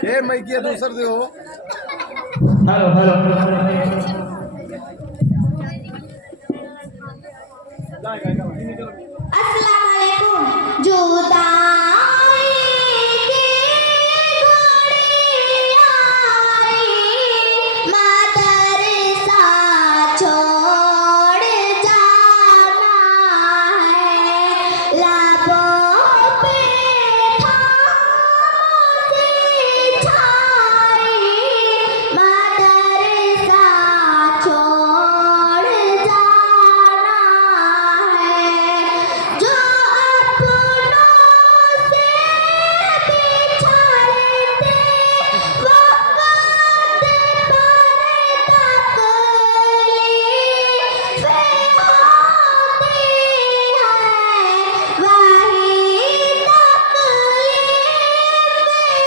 ए मैं किया दूसर दे हो हेलो हेलो अस्सलाम वालेकुम। जुदाई की घड़ी आई, मदरसा छोड़ जाना है, लबों पे खामोशी छाई, मदरसा छोड़ जाना है, जो अपनों से बिछड़ते वक्त पर तकलीफें होती हैं, वही तकलीफ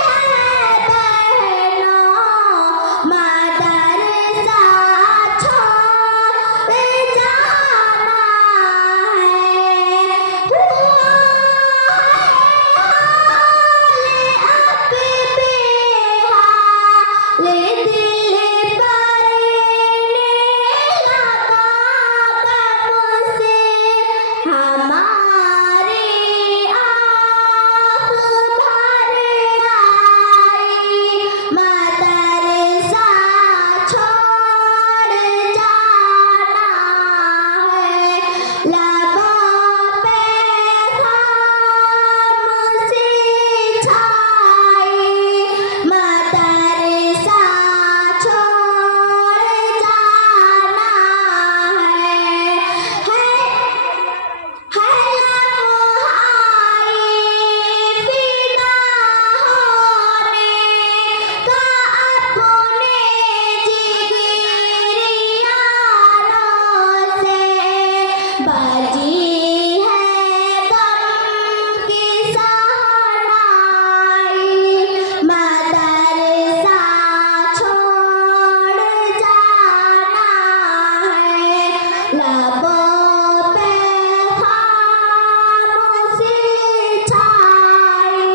है बहनों, मदरसा छोड़ जाना है। हुआ अब बेहाल दिल पर लगा गम से, हमारी आँख भर आई, मदरसा छोड़ जाना है, लबों पे खामोशी छाई, मदरसा छोड़ जाना है लम्हाई फिदा होने का अपने जिगरी यारों से, बजी है गम की सहनाई, मदरसा छोड़ जाना है, लबों पे खामोशी छाई,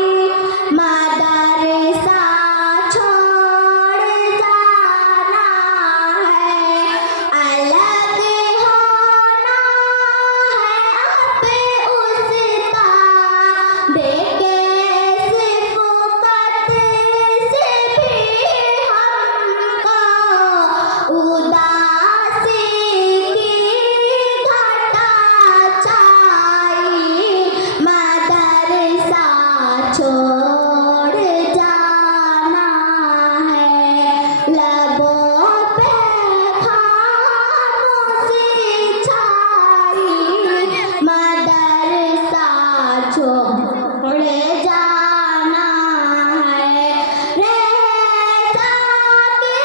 मदरसा छोड़ जाना है, अलग होना है अब उसका, देखे सिफ़क़त से भी हमको, उदासी की घटा छाई, मदरसा छोड़ जाना है, लबों पे खामोशी छाई, मदरसा छोड़ जाना है, रहता के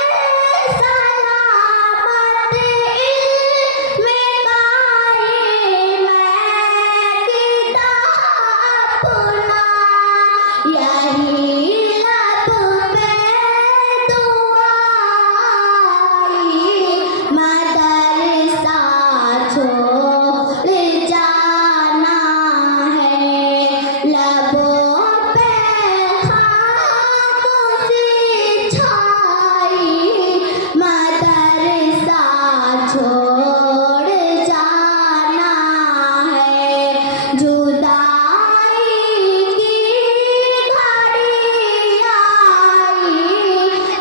सलामत इल्म कायम किताब अपना, यही लब पे दुआई, मदरसा छोड़ जाना है, लबों पे खामोशी छाई, मदरसा छोड़ जाना है, जुदाई की घड़ी आई,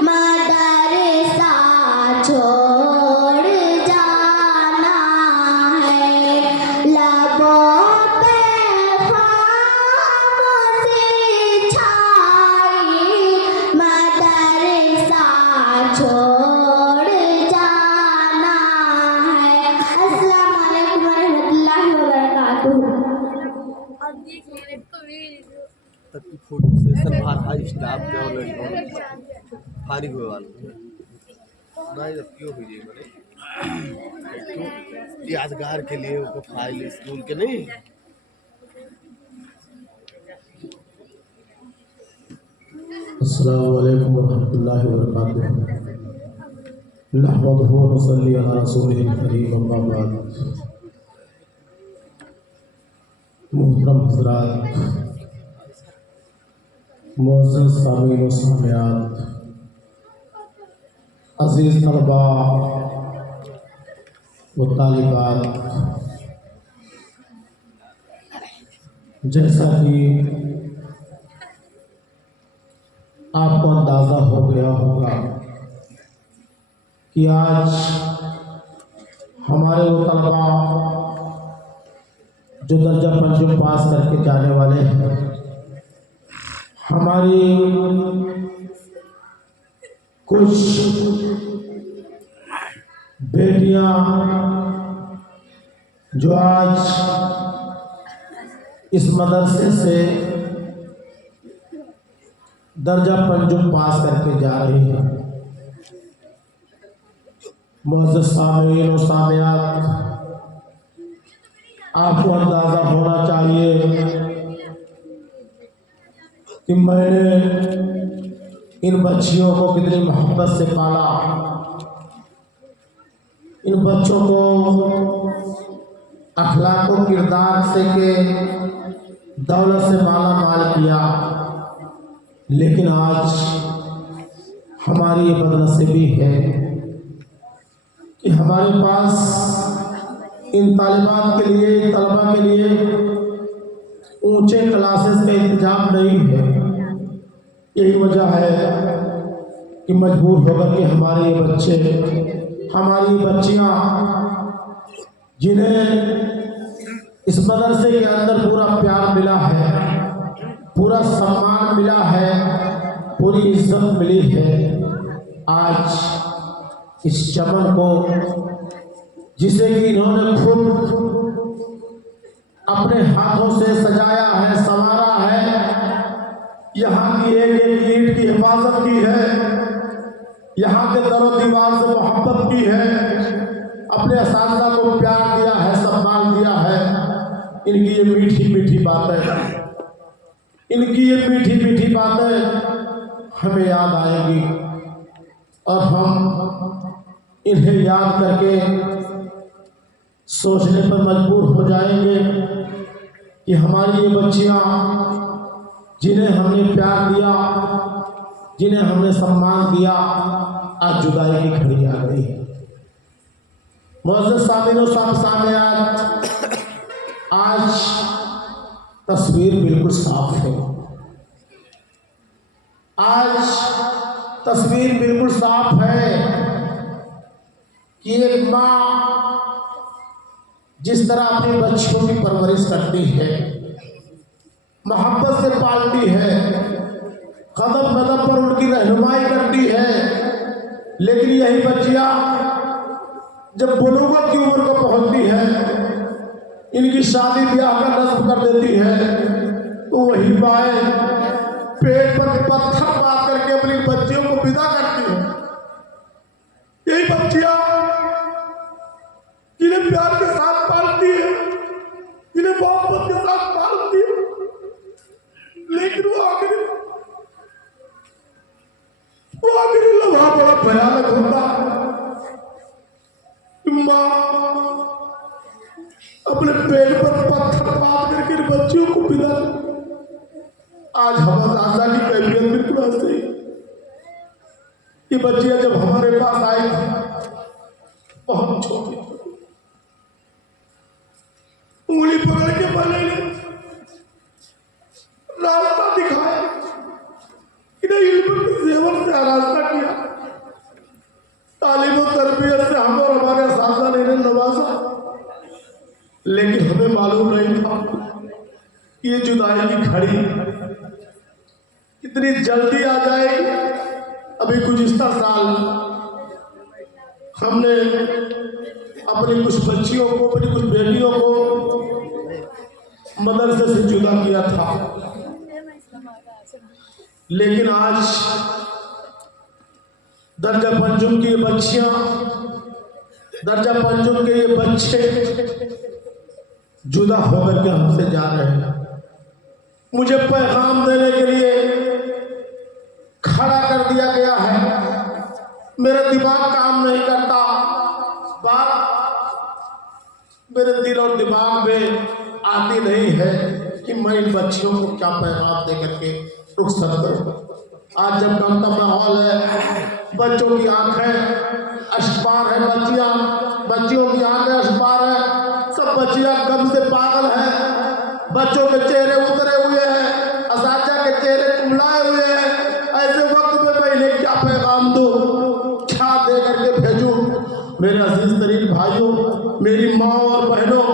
मदरसा छोड़ जाना है, लबों पे खामोशी छाई, मदरसा छोड़ जाना है। अस्सलाम वालेकुम रहमतुल्लाहि व बरकातुहू। तब की फोटो सेशन बाहर हाई स्टाफ के ऑलरेडी फारिग हुए वाला नहीं जब क्यों हुई बड़े यादगार के लिए वो फाइल स्कूल के नहीं अस्सलामु अलैकुम वरहमतुल्लाहि वबरकातुहू। नहमदुहु व नसल्ली अला रसूलिल करीम, अम्मा बाद। मोहतरम हज़रात, मुअज़्ज़ज़ सामीन व सामियात, अज़ीज़ तलबा व तालिबात, जैसा कि आपको अंदाज़ा हो गया होगा कि आज हमारे वो तलबा जो दर्जा पंचम पास करके जाने वाले हैं, हमारी कुछ बेटियां जो आज इस मदरसे से दर्जा पंचम पास करके जा रही हैं। मुअज़्ज़ज़ सामीन व सामियात, आपको अंदाज़ा होना चाहिए कि मैंने इन बच्चियों को कितनी मोहब्बत से पाला, इन बच्चों को अखलाक व किरदार से के दौलत से माला माल किया, लेकिन आज हमारी ये बदनसीबी है कि हमारे पास इन तालिबात के लिए, तलबा के लिए ऊंचे क्लासेस का इंतजाम नहीं है। यही वजह है कि मजबूर होकर के हमारे ये बच्चे, हमारी बच्चियां, जिन्हें इस मदरसे के अंदर पूरा प्यार मिला है, पूरा सम्मान मिला है, पूरी इज्जत मिली है, आज इस चमन को, जिसे कि इन्होंने खुद अपने हाथों से सजाया है, संवारा है, यहाँ की एक एक ईंट की हिफाजत की है, यहाँ के दरो दीवार से मोहब्बत की है, अपने असातिज़ा को प्यार दिया है, सम्मान दिया है। इनकी ये मीठी मीठी बातें, इनकी ये मीठी मीठी बातें हमें याद आएंगी और हम इन्हें याद करके सोचने पर मजबूर हो जाएंगे कि हमारी ये बच्चियां, जिन्हें हमने प्यार दिया, जिन्हें हमने सम्मान दिया, आज जुदाई की घड़ी आ गई है। मुअज़्ज़ज़ सामीन व सामियात, आज तस्वीर बिल्कुल साफ है। आज तस्वीर बिल्कुल साफ है कि एक माँ जिस तरह अपनी बच्चियों की परवरिश करती है, मोहब्बत से पालती है, कदम कदम पर उनकी रहनुमाई करती है, लेकिन यही बच्चियां जब बुलूगत की उम्र को पहुंचती है, इनकी शादी ब्याह का नस्ब कर देती है, तो वही माएँ पेट पर पत्थर बांध करके अपनी बच्चियों को विदा करती है। यही बच्चियां जिन्हें प्यार के साथ पालती है, जिन्हें मोहब्बत के साथ पालती है, लेकिन वो आखिरी लम्हा बड़ा भयानक होता है। माँ अपने पेट पर पत्थर बांध करके बच्चियों को विदा। आज हमारा आशा की कैफियत बिल्कुल ऐसी, ये बच्चियां जब हमारे पास आई थी बहुत छोटी, उंगली पकड़ के मैंने रास्ता दिखाया, इन्हें इल्म के जेवर से आराधना किया, तालीम और तरबियत से हम और हमारे साथी ने इन्हें नवाजा, लेकिन हमें मालूम नहीं था कि ये जुदाई की घड़ी इतनी जल्दी आ जाएगी। अभी गुज़िश्ता साल हमने अपनी कुछ बच्चियों को, अपनी कुछ बेटियों को मदरसे से जुदा किया था, लेकिन आज दर्जा पंचम की ये बच्चियां, दर्जा पंचम के ये बच्चे जुदा होकर के हमसे जा रहे हैं। मुझे पैगाम देने के लिए खड़ा कर दिया गया है, मेरा दिमाग काम नहीं करता, बात मेरे दिल और दिमाग में आती नहीं है कि मैं इन बच्चियों को क्या पैगाम दे करके रुखसत करो। आज जब काम का माहौल है, बच्चों की आंखें अशपार है, बच्चियों की आंखें अशपार है, सब बच्चियां गम से पागल हैं, बच्चों के चेहरे उतरे हुए हैं, असातिज़ा के चेहरे कुमलाए हुए हैं। ऐसे वक्त में मैं इन्हें क्या पैगाम दूं, क्या दे करके भेजूं? मेरे अजीज तरीन भाइयों, मेरी माँ और बहनों,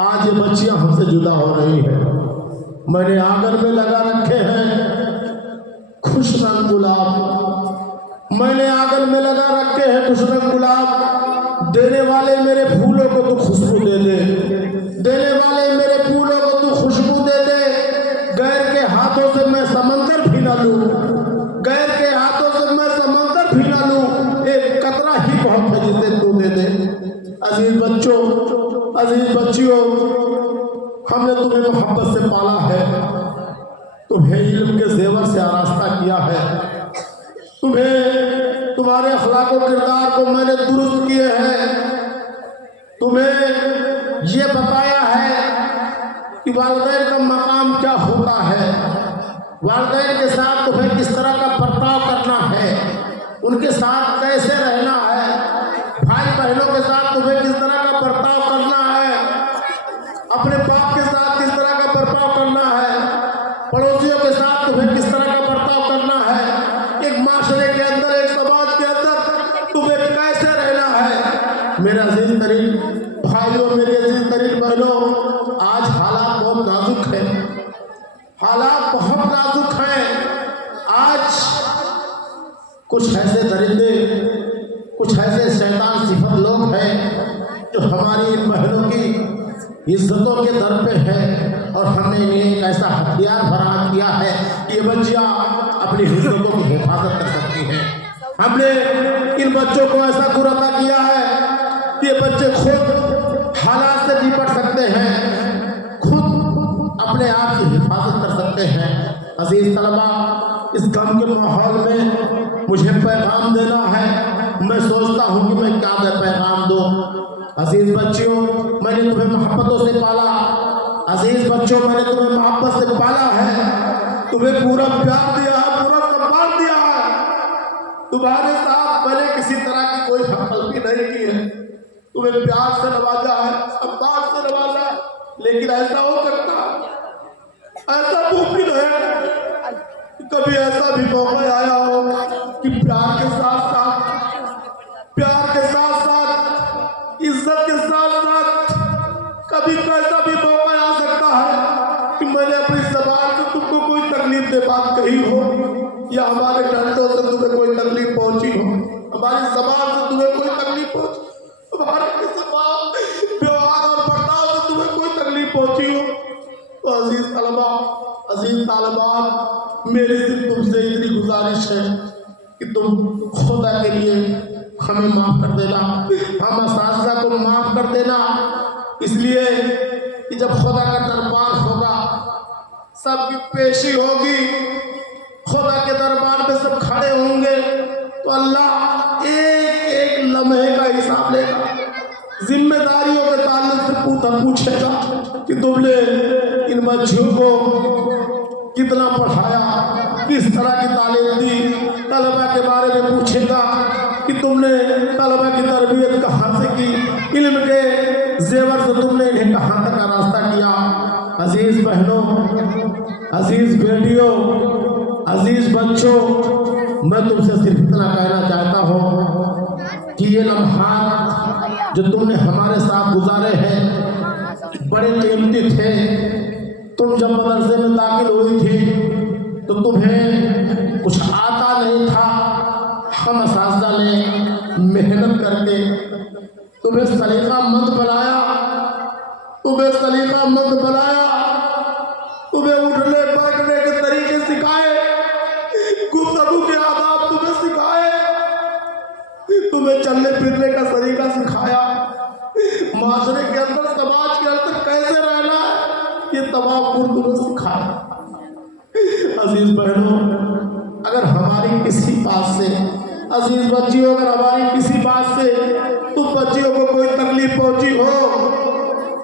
आज ये बच्चियां हमसे जुदा हो रही हैं। मैंने आंगन में लगा रखे हैं खुश रंग गुलाब, मैंने आंगन में लगा रखे हैं खुश रंग गुलाब। देने वाले मेरे फूलों को तू खुशबू दे दे, देने वाले मेरे फूलों को तू खुशबू दे दे। गैर के हाथों से मैं समंदर भी ना लूं, गैर के हाथों से मैं समंदर भी ना लूं, एक कतरा ही बहुत है जिसे तू दे दे। अजीज बच्चों, अजीज बच्चियों, हमने तुम्हें मोहब्बत से पाला है, तुम्हें इल्म के जेवर से आरास्ता किया है, तुम्हें तुम्हारे अखलाक और किरदार को मैंने दुरुस्त किए हैं, तुम्हें ये बताया है कि वालिदैन का मकाम क्या होता है, वालिदैन के साथ तुम्हें किस तरह का बर्ताव करना है, उनके साथ कैसे रहना है, भाई बहनों के साथ तुम्हें किस तरह का बर्ताव करना है, अपने बाप के साथ किस तरह का बर्ताव करना है, पड़ोसियों के साथ तुम्हें किस तरह का बर्ताव करना है, एक माशरे के अंदर, एक समाज के अंदर तुम्हें कैसे रहना है। मेरे अजीज तरीन भाइयों, मेरी अजीज तरीन बहनों, आज हालात बहुत नाजुक है, हालात बहुत नाजुक हैं। आज कुछ ऐसे दरिंदे, कुछ ऐसे शैतान सिफत लोग हैं जो हमारी इन बहनों की इज्जतों के दर पे है, और हमने इन्हें एक ऐसा हथियार फराहम किया है कि ये बच्चियां अपनी इज्जतों की हिफाजत कर सकती हैं। हमने इन बच्चों को ऐसा गुरता किया है कि ये बच्चे खुद हालात से निपट सकते हैं, खुद अपने आप की हिफाजत कर सकते हैं। अजीज तलबा, इस गम के माहौल में मुझे पैगाम देना है, मैं सोचता हूँ कि मैं क्या पैगाम दूँ। अजीज बच्चियों, मैंने तुम्हें मोहब्बतों से पाला, अजीज बच्चों, मैंने तुम्हें मोहब्बत से पाला है, तुम्हें पूरा प्यार दिया है, पूरा सम्मान दिया है। तुम्हारे साथ मैंने किसी तरह की कोई हमदर्दी नहीं की है, तुम्हें प्यार से नवाजा है, सम्मान से नवाजा है, लेकिन ऐसा हो सकता है, ऐसा मुमकिन है कभी ऐसा भी मौका आया हो कि प्यार के साथ साथ इज्जत के साथ साथ कभी कैसा भी मौका आ सकता है कि मैंने अपनी ज़बान से तुमको कोई तकलीफ दे बात कही हो, या हमारे डंडों से तुम्हें कोई तकलीफ पहुंची हो, हमारी ज़बान से तुम्हें कोई तकलीफ पहुंची, हमारे व्यवहार और बर्ताव से तुम्हें कोई तकलीफ पहुंची हो। तो अजीज तलबा, अजीज तालिबात, मेरी सिर्फ तुमसे इतनी गुजारिश है कि तुम खुदा के लिए हमें माफ़ कर देना, हम असातिज़ा को माफ़ कर देना, इसलिए कि जब खुदा का दरबार होगा, सबकी पेशी होगी, खुदा के दरबार में सब खड़े होंगे, तो अल्लाह एक एक लम्हे का हिसाब लेगा, जिम्मेदारियों के ताल्लुक से पूछेगा कि तुमने इन बच्चों को कितना पढ़ाया, किस तरह की तालीम दी, तलबा के बारे में पूछेगा कि तुमने तलबा की तरबियत कहाँ से की, इल्म के जेवर से तुमने इन्हें कहाँ तक का रास्ता किया। अजीज बहनों, अजीज बेटियों, अजीज बच्चों, मैं तुमसे सिर्फ इतना कहना चाहता हूँ कि ये लम्हात जो तुमने हमारे साथ गुजारे हैं बड़े कीमती थे। तुम जब मदरसे में दाखिल हुई थी तो तुम्हें कुछ आता नहीं था, हम असातिज़ा ने मेहनत करके तुम्हें सलीक़ामंद बनाया, तुम्हें सलीक़ामंद बनाया, तुम्हें उठने बैठने के तरीके सिखाए, गुफ्तगू के आदाब तुम्हें सिखाए, तुम्हें चलने फिरने का तरीका सिखाया, माशरे के अंदर, समाज के अंदर कैसे रहना है, ये तमाम गुण तुम्हें सिखाया। अजीज बहनों, अगर हमारी किसी बात से, अजीज बच्चियों, अगर हमारी किसी बात से तुम बच्चियों को कोई तकलीफ पहुंची हो,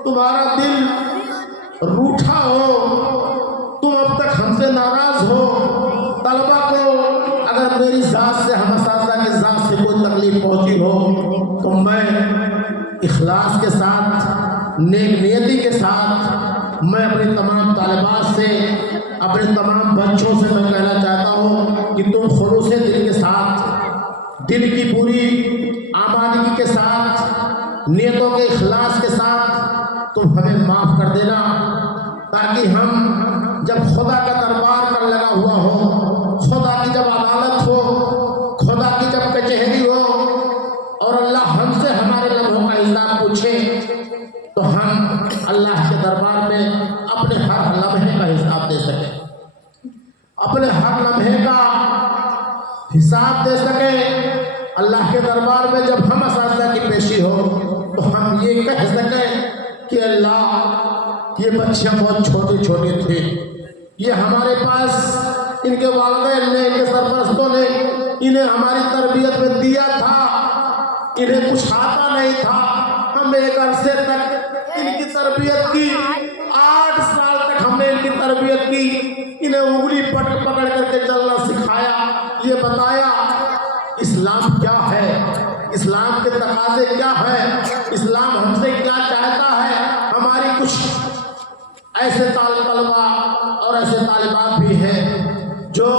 तुम्हारा दिल रूठा हो, तुम अब तक हमसे हमसे नाराज हो, तलबा को अगर मेरी ज़ात से, हम असातिज़ा की ज़ात से कोई तकलीफ पहुंची हो तो मैं इखलास के साथ, नेक नियति के साथ मैं अपने तमाम तालिबात से, अपने तमाम बच्चों से मैं कहना चाहता हूँ कि तुम खुलूस दिल के साथ, दिल की पूरी आमादगी के साथ, नियतों के इखलास के साथ तुम हमें माफ़ कर देना, ताकि हम जब खुदा का दरबार पर लगा हुआ हो, खुदा की जब अदालत हो, खुदा की जब कचहरी हो और अल्लाह हमसे हमारे लम्हों का हिसाब पूछे, तो हम अल्लाह के दरबार में अपने हर लम्हे का हिसाब दे सकें, अपने हर लम्हे का हिसाब दे सकें। अल्लाह के दरबार में जब हम असातिज़ा की पेशी हो तो हम ये कह सकें कि अल्लाह, ये बच्चियाँ बहुत छोटे छोटे थे, ये हमारे पास इनके वालिदैन ने, इनके सरपरस्तों ने इन्हें हमारी तरबियत में दिया था, इन्हें कुछ आता नहीं था, हम एक अरसे तक इनकी तरबियत की, 8 साल तक हमने इनकी तरबियत की, इन्हें उंगली पकड़ करके चलना सिखाया, ये बताया इस्लाम क्या है, इस्लाम के तकाज़े क्या है, इस्लाम हमसे क्या चाहता है। हमारी कुछ ऐसे तलबा और ऐसे तालिबात भी हैं जो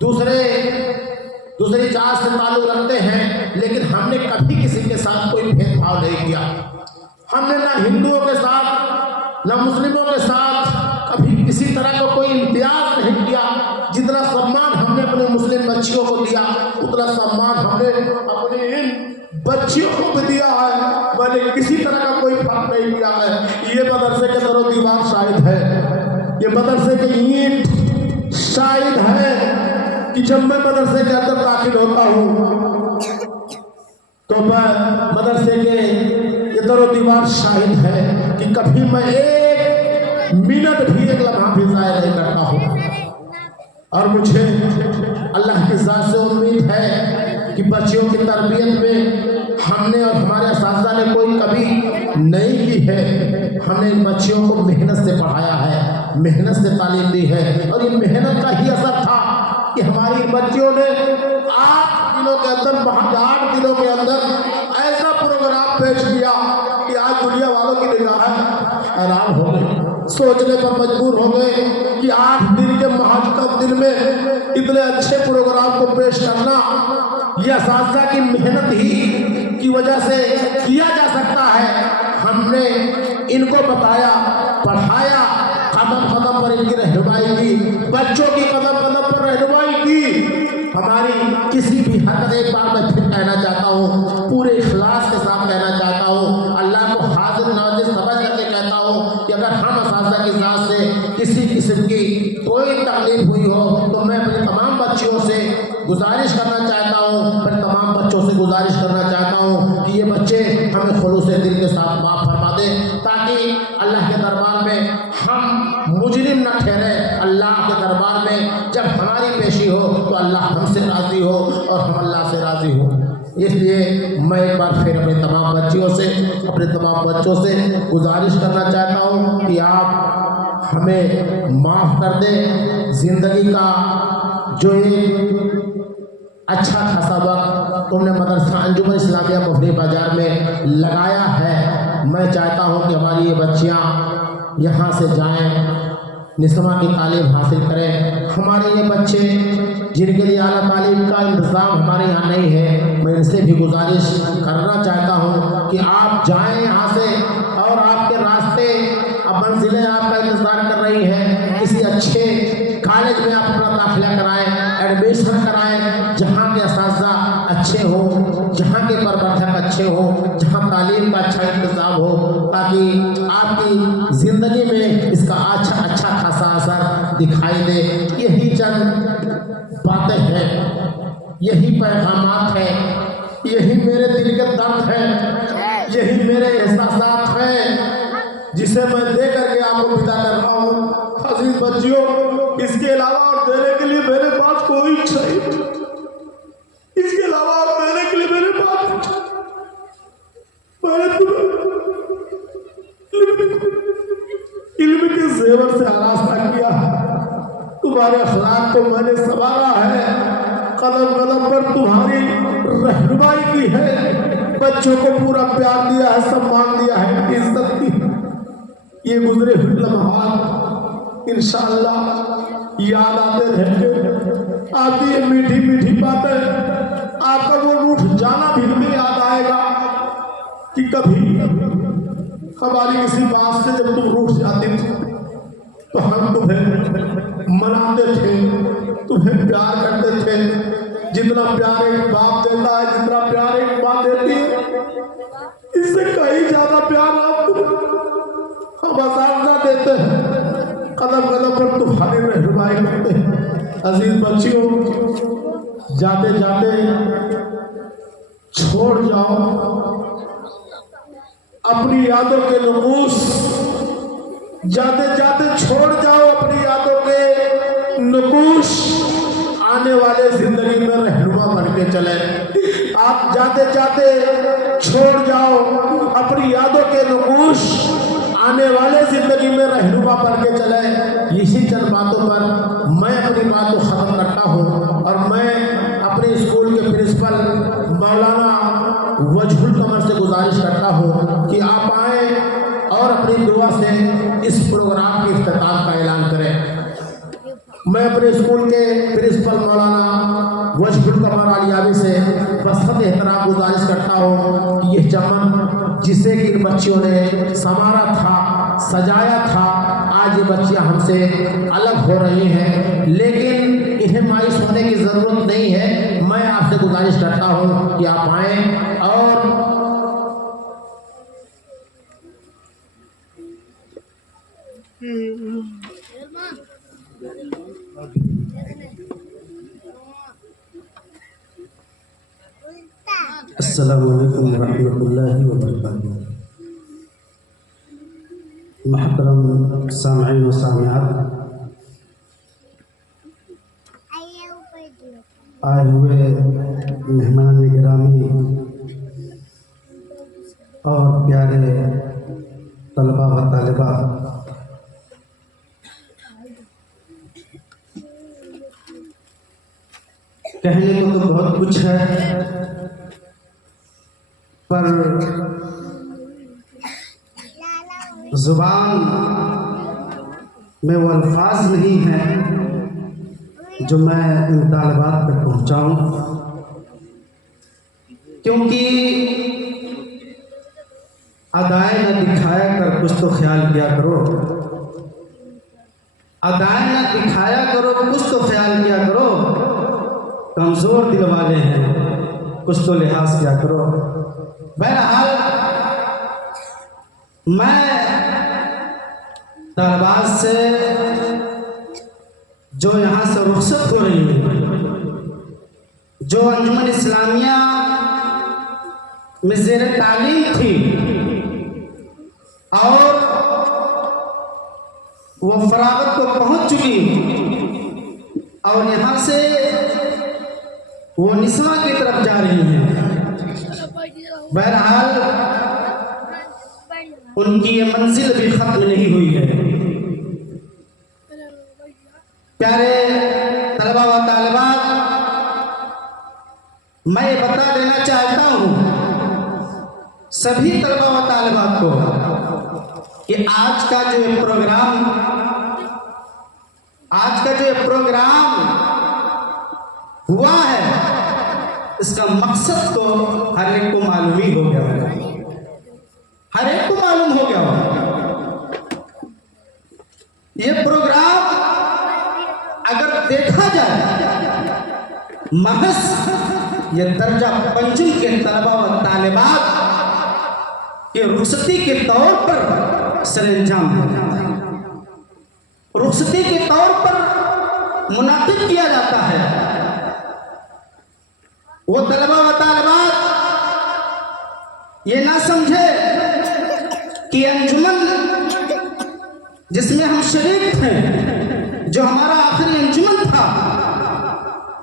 दूसरी जात से ताल्लुक़ रखते हैं, लेकिन हमने कभी किसी के साथ कोई भेदभाव नहीं किया। हमने ना हिंदुओं के साथ ना मुस्लिमों के साथ कभी किसी तरह का कोई इम्तियाज नहीं किया। जितना सम्मान हमने अपने मुस्लिम बच्चियों को दिया, उतना सम्मान हमने अपने इन बच्चियों को भी दिया है। मैंने किसी तरह का कोई फर्क नहीं किया है। ये मदरसे के दरो दीवार शाहिद है, ये मदरसे के ईंट शाहिद है कि जब मैं मदरसे के अंदर दाखिल होता हूँ तो मैं मदरसे के ये दरो दीवार शाहिद है कि कभी मैं एक मिनट भी, एक लम्हा भी ज़ाया नहीं करता हूँ। और मुझे अल्लाह की ज़ात से उम्मीद है कि बच्चियों की तरबियत में हमने और हमारे असातिज़ा ने कोई कभी नहीं की है। हमने इन बच्चियों को मेहनत से पढ़ाया है, मेहनत से तालीम दी है, और इन मेहनत का ही असर था कि हमारी बच्चियों ने 8 दिनों के अंदर, 8 दिनों के अंदर ऐसा प्रोग्राम पेश किया कि आज दुनिया वालों की निगाहें हैरान हो गई, सोचने पर मजबूर हो गए कि 8 दिन के महत्तम दिन में इतने अच्छे प्रोग्राम को पेश करना, यह असातिज़ा की मेहनत ही की वजह से किया जा सकता है। हमने इनको बताया, पढ़ाया, कदम कदम पर इनकी रहनुमाई की, बच्चों की कदम कदम पर रहनुमाई की। हमारी किसी भी हरकत, एक बार मैं फिर कहना चाहता हूँ, पूरे इखलास के साथ कहना चाहता हूँ, अल्लाह को हाजिर नाज़िर समझ करके कहता हूँ कि अगर हम असातिज़ा की ज़ात से किसी किस्म की कोई तकलीफ हुई हो तो मैं अपनी तमाम बच्चियों से गुजारिश करना चाहता हूँ, अपने तमाम बच्चों से गुजारिश करना चाहता हूँ कि ये बच्चे हमें खुलूस दिल के साथ माफ़ फरमा दें, ताकि अल्लाह के दरबार में हम मुजरिम न ठहरे। अल्लाह के दरबार में जब हमारी पेशी हो तो अल्लाह हमसे राज़ी हो और हम अल्लाह से राज़ी हो। इसलिए मैं एक बार फिर अपने तमाम बच्चों से गुजारिश करना चाहता हूँ कि आप हमें माफ़ कर दें। ज़िंदगी का जो एक अच्छा खासा वक्त तुमने मदरसा अंजुमन इस्लामिया मुफली बाज़ार में लगाया है, मैं चाहता हूँ कि हमारी ये बच्चियाँ यहाँ से जाएं, निस्मा की तालीम हासिल करें। हमारे ये बच्चे जिनके लिए आला तालीम का इंतज़ाम हमारे यहाँ नहीं है, मैं इनसे भी गुजारिश करना चाहता हूँ कि आप जाएं यहाँ से, और आपके रास्ते, अब मंजिलें आपका इंतज़ार कर रही हैं। किसी अच्छे कॉलेज में आप अपना दाखिला कराएं, एडमिशन कराएं, जहाँ के असातिज़ा अच्छे हो, जहाँ के प्रबंधक अच्छे हो, जहाँ तालीम का अच्छा इंतज़ाम हो, ताकि आपकी ज़िंदगी में इसका अच्छा खासा असर दिखाई दे। यही चंद बातें हैं, यही पैगामात हैं, यही मेरे दिल के दर्द हैं, यही मेरे एहसासात हैं जिसे मैं दे करके आपको विदा कर रहा हूँ। अजीज बच्चियों, इसके अलावा और देने के लिए मेरे पास कोई इच्छा नहीं, इसके अलावा और देने के लिए मेरे पास मैंने इल्म के जेवर से आरास्ता किया, तुम्हारे अखलाक को मैंने संवारा है, कदम कदम पर तुम्हारी रहनुमाई की है, बच्चों को पूरा प्यार दिया है, सम्मान दिया है, इज्जत की। ये गुजरे हुए लम्हात इंशाअल्लाह याद आते रहेंगे। आपकी ये मीठी मीठी बातें, आपका वो रूठ जाना भी हमें याद आएगा कि कभी हमारी किसी बात से जब तुम रूठ जाती थी तो हम तुम्हें मनाते थे, तुम्हें प्यार करते थे। जितना प्यार एक बाप देता है, जितना प्यार एक माँ देती है, इससे कहीं ज्यादा प्यार आप हम असाना देते हैं। कदम कदम पर तुम्हारी रहनुमाई करते हैं। अजीज बच्चियों, जाते जाते छोड़ जाओ अपनी यादों के नकूश, जाते जाते छोड़ जाओ अपनी यादों के नकूश, आने वाले जिंदगी में रहनुमा बन के चले। आप जाते जाते छोड़ जाओ अपनी यादों के नकूश, आने वाले जिंदगी में रहनुमा बन के चले। इसी चंद बातों पर मैं अपनी बात को खत्म करता हूँ और मैं अपने स्कूल के प्रिंसिपल मौलाना वजहुल कमर से गुजारिश करता हूँ कि आप आए और अपनी दुआ से इस प्रोग्राम के इख्तिताम का ऐलान करें। मैं अपने स्कूल के प्रिंसिपल मौलाना वजहुल कमर अलियावी से बसत एहतराम गुजारिश करता हूँ कि यह चमन जिसे कि इन बच्चियों ने संवारा था, सजाया था, आज ये बच्चियाँ हमसे अलग हो रही हैं, लेकिन इन्हें मायूस होने की ज़रूरत नहीं है। मैं आपसे गुजारिश करता हूँ कि आप आएँ और अस्सलामु अलैकुम रहमतुल्लाहि व बरकातुहू। महतरम सामईन व सामिआत, आए हुए मेहमान गिरामी और प्यारे तलबा व तालिबा, कहने को तो बहुत कुछ है, पर ज़ुबान में वो अल्फाज नहीं हैं जो मैं इन तालिबात तक पहुँचाऊँ, क्योंकि अदाएँ न दिखाया कर कुछ तो ख्याल किया करो, अदाएँ न दिखाया करो कुछ तो ख्याल किया करो, कमज़ोर दिल वाले हैं कुछ तो लिहाज किया करो। बहरहाल मैं तलबात से जो यहाँ से रुखसत हो रही है, जो अंजुमन इस्लामिया में ज़ेर तालीम थी और वो फरागत को पहुँच चुकी और यहाँ से वो निस्वा की तरफ जा रही हैं, बहरहाल उनकी ये मंजिल भी खत्म नहीं हुई है। प्यारे तलबा व तालिबात, मैं ये बता देना चाहता हूँ सभी तलबा व तालिबात को कि आज का जो ये प्रोग्राम हुआ है, इसका मकसद तो हर एक को मालूम ही हो गया है, हर एक को मालूम हो गया होगा। ये प्रोग्राम अगर देखा जाए महज ये दर्जा पंजुम के तलबा व तालिबात के रुखसती के तौर पर सरंजाम है, रुखसती के तौर पर मुनाकिब किया जाता है। वो तलबा व तालिबात ये ना समझे कि अंजुमन जिसमें हम शरीक थे, जो हमारा आखिरी अंजुमन था,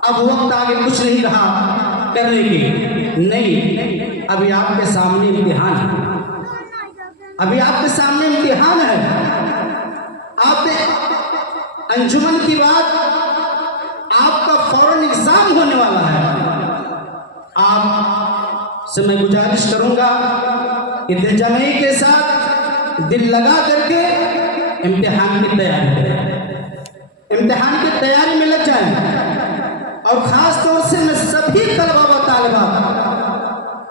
अब वक्त आगे कुछ नहीं रहा करने की। नहीं, अभी आपके सामने इम्तिहान है, अभी आपके सामने इम्तिहान है। आप अंजुमन की बात, आपका फौरन एग्जाम होने वाला है। आप से मैं गुजारिश करूंगा कि दिल जमाई के साथ दिल लगा करके इम्तिहान की तैयारी करें, इम्तिहान की तैयारी में लग जाएं। और ख़ास तौर से मैं सभी तलबा व तालिबात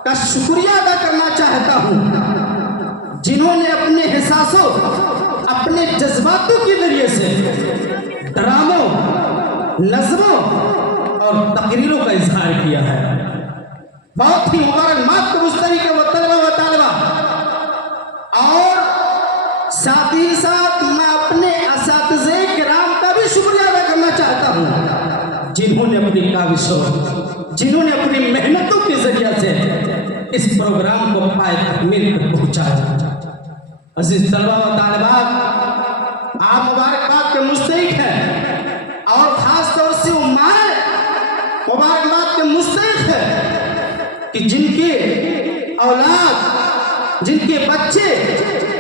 का शुक्रिया अदा करना चाहता हूँ जिन्होंने अपने एहसासों, अपने जज्बातों के जरिए से ड्रामों, नज़मों और तकरीरों का इजहार किया है। बहुत ही मुबारकबाद को मुस्तरी के वो तलबा व तालिबा। और साथ ही साथ मैं अपने असातिज़े किराम का भी शुक्रिया अदा करना चाहता हूँ जिन्होंने अपनी काविशों, जिन्होंने अपनी मेहनतों के जरिए से इस प्रोग्राम को पाए तकमील तक पहुँचाया। अजीज तलबा व तालिबात, आप मुबारकबाद के मुस्तहिक हैं और ख़ास तौर से उम्माए मुबारकबाद के मुस्तहिक है कि जिनके औलाद, जिनके बच्चे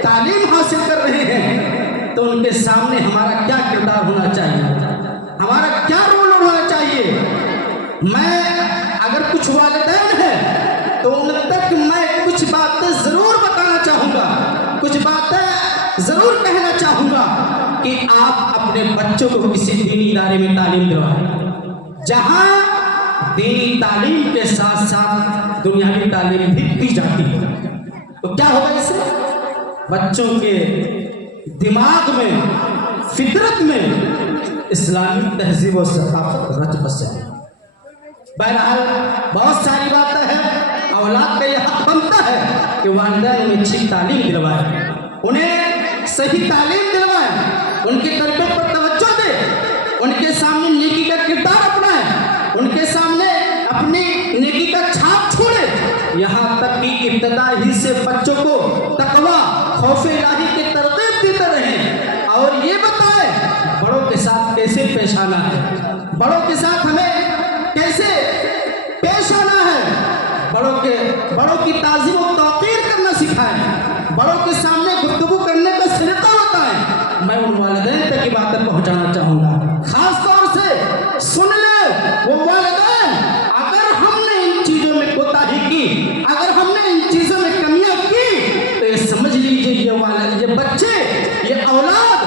तालीम हासिल कर रहे हैं तो उनके सामने हमारा क्या किरदार होना चाहिए, हमारा क्या रोल होना चाहिए। मैं अगर कुछ वालिदैन हैं तो उन तक मैं कुछ बातें ज़रूर बताना चाहूँगा, कुछ बातें ज़रूर कहना चाहूँगा कि आप अपने बच्चों को किसी दीनी इदारे में तालीम दिलवाएं जहाँ दीनी तालीम के साथ साथ दुनियावी तालीम भी दी जाती है। तो क्या होगा इससे? बच्चों के दिमाग में, फितरत में इस्लामी तहजीब और सकाफत रच बसे। बहरहाल बहुत सारी बातें हैं, औलाद का यह हक बनता है कि वालिदैन उन्हें अच्छी तालीम दिलवाए, उन्हें सही तालीम दिलवाए, उनके तरबियत पर तवज्जो दे, उनके सामने नेकी का किरदार अपनाए, उनके सामने अपनी नेकी का छाप छोड़े। यहाँ तक कि इब्तदा ही से बच्चों को तकवा, खौफ इलाही की तरगीब देते रहें और ये बताएं बड़ों के साथ कैसे पेश आना है, बड़ों के साथ हमें कैसे पेश आना है, बड़ों की ताज़ीम और तौक़ीर करना सिखाएं, बड़ों के सामने गुफ्तगू करने का सलीका बताएं। मैं उन वालिदैन तक की बातें पहुँचाना चाहूँगा। ख़ास तौर से सुन ले वो वालिदैन, अगर हमने इन चीज़ों में कोताही की, अगर हमने इन चीज़ों में कमियाँ की तो ये समझ लीजिए ये बच्चे, ये औलाद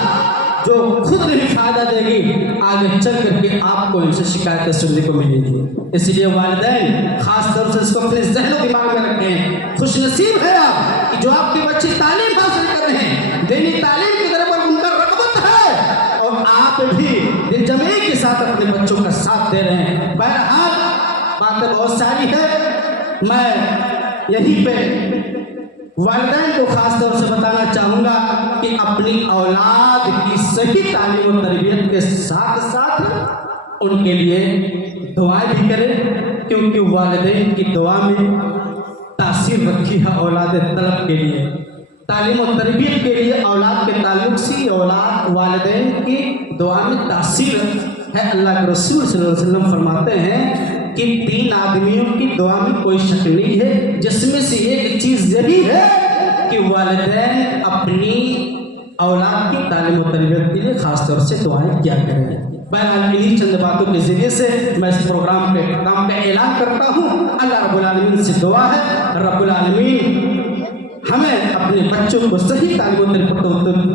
जो खुद नहीं फायदा देगी, आगे चल करके आपको इनसे शिकायतें सुनने को मिलेगी। इसलिए वालिदैन खास तौर से इसको अपने ज़हन और दिमाग में रखें। खुशनसीब है आप कि जो आपके बच्चे तालीम हासिल कर रहे हैं, दीनी तालीम की तरफ उनका रग़बत है और आप भी दिल जमाई के साथ अपने बच्चों का साथ दे रहे हैं। बहरहाल बातें बहुत सारी है, मैं यहीं पे वालिदैन को खास तौर से बताना चाहूँगा कि अपनी औलाद की सही तालीम और तरबियत के साथ साथ उनके लिए दुआएं भी करें, क्योंकि वालिदैन की दुआ में तासीर रखी है औलाद तलब के लिए, तालीम और तरबियत के लिए औलाद के ताल्लुक से औलाद वालिदैन की दुआ में तासीर है। अल्लाह के रसूल सल्लल्लाहु अलैहि वसल्लम फरमाते हैं कि 3 आदमियों की दुआ में कोई शक नहीं है, जिसमें से एक चीज़ यही है कि वालिदैन अपनी औलाद की तालीम और तरबियत के लिए खास तौर से दुआएं किया करें। बहरहाल इन्हीं चंद बातों के ज़रिए से मैं इस प्रोग्राम के काम का ऐलान करता हूँ। अल्लाह रब्बुल आलमीन से दुआ है, रब्बुल आलमीन हमें अपने बच्चों को सही तालीम और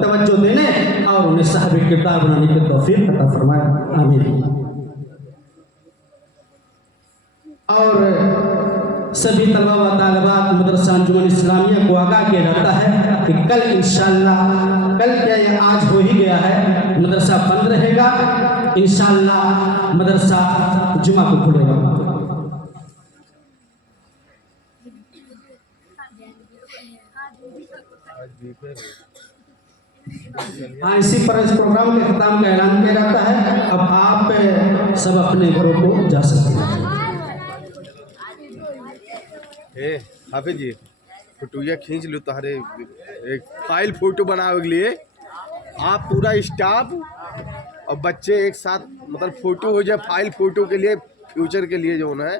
तवज्जो देने और उन्हें साहिब किरदार बनाने की तौफीक अता फरमाए। आमीन। और सभी तलबा व तालिबात मदरसा अंजुमन इस्लामिया को आगाह किया जाता है कि कल इंशाअल्लाह, कल क्या ये आज हो ही गया है, मदरसा बंद रहेगा। इंशाअल्लाह मदरसा जुमा को खुलेगा। इसी पर इस प्रोग्राम के अख्ताम का ऐलान किया जाता है। अब आप सब अपने घरों को जा सकते हैं। हाफिज जी फोटोया खींच लो, तारे एक फाइल फोटो बनावे के लिए आप पूरा स्टाफ और बच्चे एक साथ, मतलब फोटो हो जाए, फाइल फोटो के लिए, फ्यूचर के लिए जो है।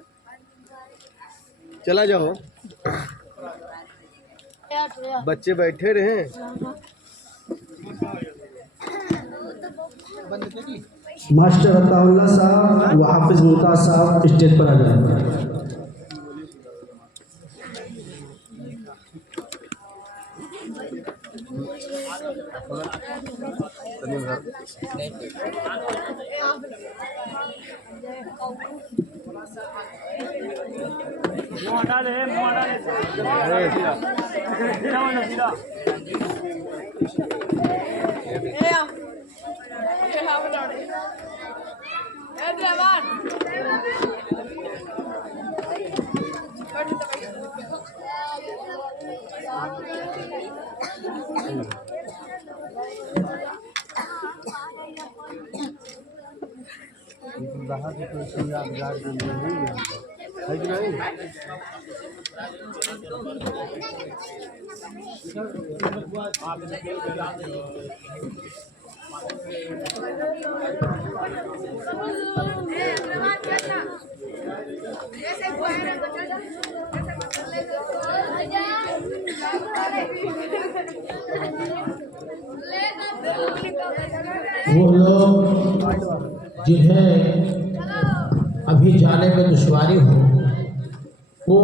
चला जाओ, बच्चे बैठे रहे। मास्टर अताउल्ला साहब व हाफिज मुमताज साहब स्टेज पर आ जाएंगे। वो लोग जिन्हें अभी जाने में दुश्वारी हो, वो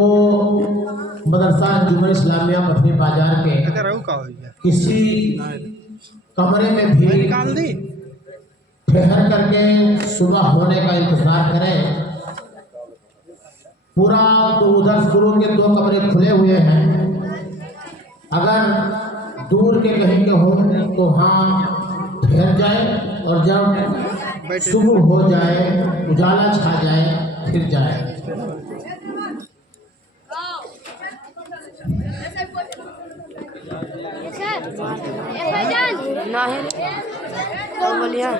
मदरसा अंजुमन इस्लामिया मदनी बाजार के किसी कमरे में भी ठहर करके सुबह होने का इंतजार करें। पूरा तो उधर शुरू के 2 कमरे खुले हुए हैं, अगर दूर के कहीं के हो तो हाँ ठहर जाए और जब सुबह हो जाए, उजाला छा जाए, फिर जाए। मन गया